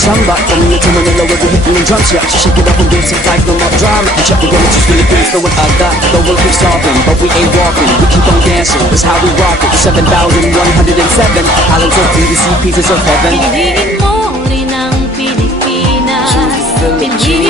samba. From New York to Manila where we're hitting the drums, yeah. So shake it up and do some type, no more drama. You check again, it's just Philippines, throw it like that. The world keeps talking, but we ain't walking. We keep on dancing, that's how we rock it. 7,107 islands of DDC, pieces of heaven. Piliin mo rin ang Pilipinas. Piliin